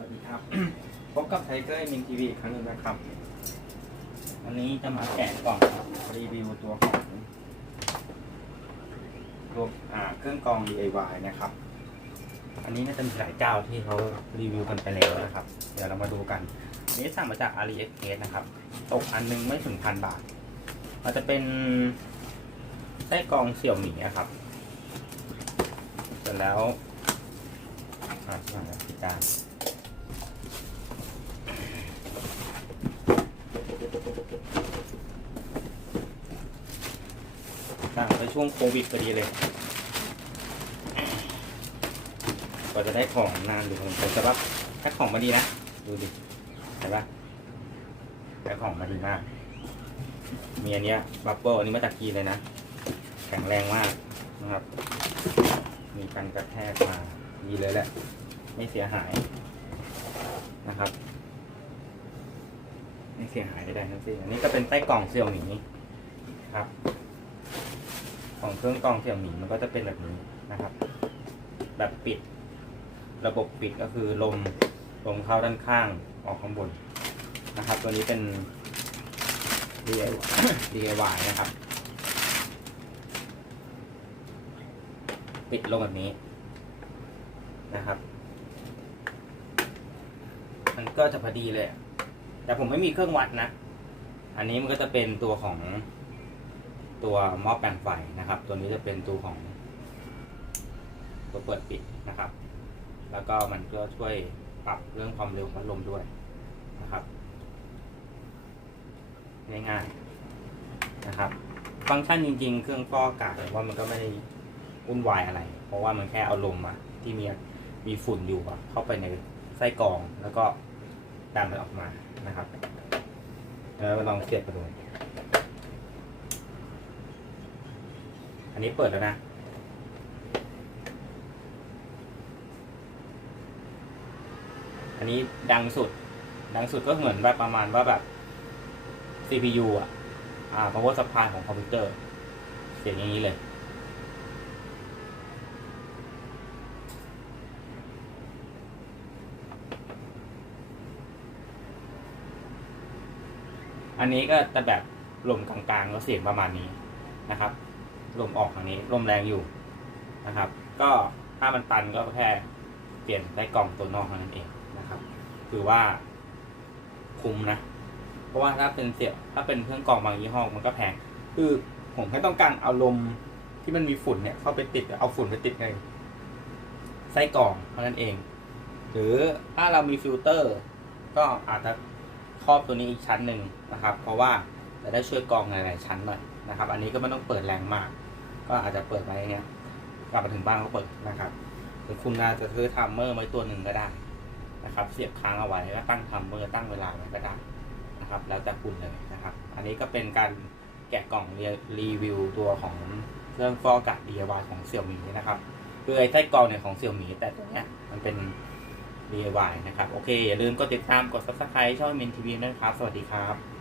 วัสดีครับ พบกับไทเกอร์มินทีวีอีกครั้งหนึ่งนะครับ วันนี้จะมาแกะกล่องรีวิวตัวของตัวอ่าเครื่องกรอง DIY นะครับ อันนี้น่าจะมีหลายเจ้าที่เขารีวิวกันไปแล้วนะครับ เดี๋ยวเรามาดูกันอันนี้สั่งมาจาก AliExpress นะครับ ตกอันหนึงไม่ถึงพันบาท มันจะเป็นไส้กรองเสี่ยวหมี่นะครับ เสร็จแล้วอะมาแล้วจาน สั่งไป ช่วงโควิดพอดีเลยกว่าจะได้ของนานอยู่แต่จะว่าแพ็คของมาดีนะ ดูดิเห็นปะแพ็คของมาดีมาก มีอันเนี้ยบับเบิลอันนี้มาจากจีนเลยนะ แข็งแรงมากนะครับ มีกันกระแทกมาดีเลยแหละ ไม่เสียหายนะครับไม่เสียหายใดๆทั้งสิ้นอันนี้ก็เป็นไส้กล่องเสี่ยวหมีครับ เครื่องกรองเสี่ยวหมีมันก็จะเป็นแบบนี้นะครับ แบบปิด ระบบปิดก็คือลมลมเข้าด้านข้างออกข้างบนนะครับ ตัวนี้เป็น DIY นะครับ ปิดลงแบบนี้นะครับ มันก็จะพอดีเลย แต่ผมไม่มีเครื่องวัดนะ อันนี้มันก็จะเป็นตัวของ ตัวหม้อแปลงไฟนะครับ ตัวนี้จะเป็นตัวของตัวเปิดปิดนะครับ แล้วก็มันก็ช่วยปรับเรื่องความเร็วพัดลมด้วยนะครับ ง่ายๆนะครับ ฟังก์ชันจริง ๆ เครื่องฟอกอากาศผมว่ามันก็ไม่ได้วุ่นวายอะไร เพราะว่ามันแค่เอาลมอะที่มีมีฝุ่นอยู่อะเข้าไปในไส้กรองแล้วก็ดันมันออกมานะครับแล้วลองเสียบกันดู อันนี้เปิดแล้วนะ อันนี้ดังสุด ดังสุดก็เหมือนแบบประมาณว่าแบบ CPU อะ อ่า power supply ของคอมพิวเตอร์ เสียงอย่างนี้เลย อันนี้ก็จะแบบลมกลางๆ แล้วเสียงประมาณนี้นะครับ ลมออกทางนี้ลมแรงอยู่นะครับ ก็ถ้ามันตันก็แค่เปลี่ยนได้กล่องตัวนอกเท่านั้นเองนะครับถือว่าคุ้มนะ เพราะว่าถ้าเป็นเสียบถ้าเป็นเครื่องกรองบางยี่ห้อมันก็แพงคือผมแค่ต้องการเอาลมที่มันมีฝุ่นเนี่ยเข้าไปติดเอาฝุ่นไปติดในไส้กรองเท่านั้นเอง หรือถ้าเรามีฟิลเตอร์ ก็อาจจะครอบตัวนี้อีกชั้นหนึ่งนะครับ เพราะว่า จะได้ช่วยกรองหลายๆชั้นหน่อยนะครับ อันนี้ก็ไม่ต้องเปิดแรงมาก ก็อาจจะเปิดไว้เนี่ยกลับมาถึงบ้านก็เปิดนะครับหรือคุณอาจจะซื้อทัมเมอร์ไว้ตัวหนึ่งก็ได้นะครับ เสียบค้างเอาไว้แล้วตั้งทัมเมอร์ตั้งเวลาไว้ก็ได้นะครับ แล้วแต่คุณเลยนะครับ อันนี้ก็เป็นการแกะกล่องรีวิวตัวของเครื่องฟอกอากาศ DIY ของเสี่ยวหมีนะครับคือไอ้ไส้กรองเนี่ยของเสี่ยวหมีแต่ตัวเนี้ยมันเป็น DIY นะครับ โอเค อย่าลืมกดติดตามกด subscribe ช่องมินทีวีด้วยนะครับ สวัสดีครับ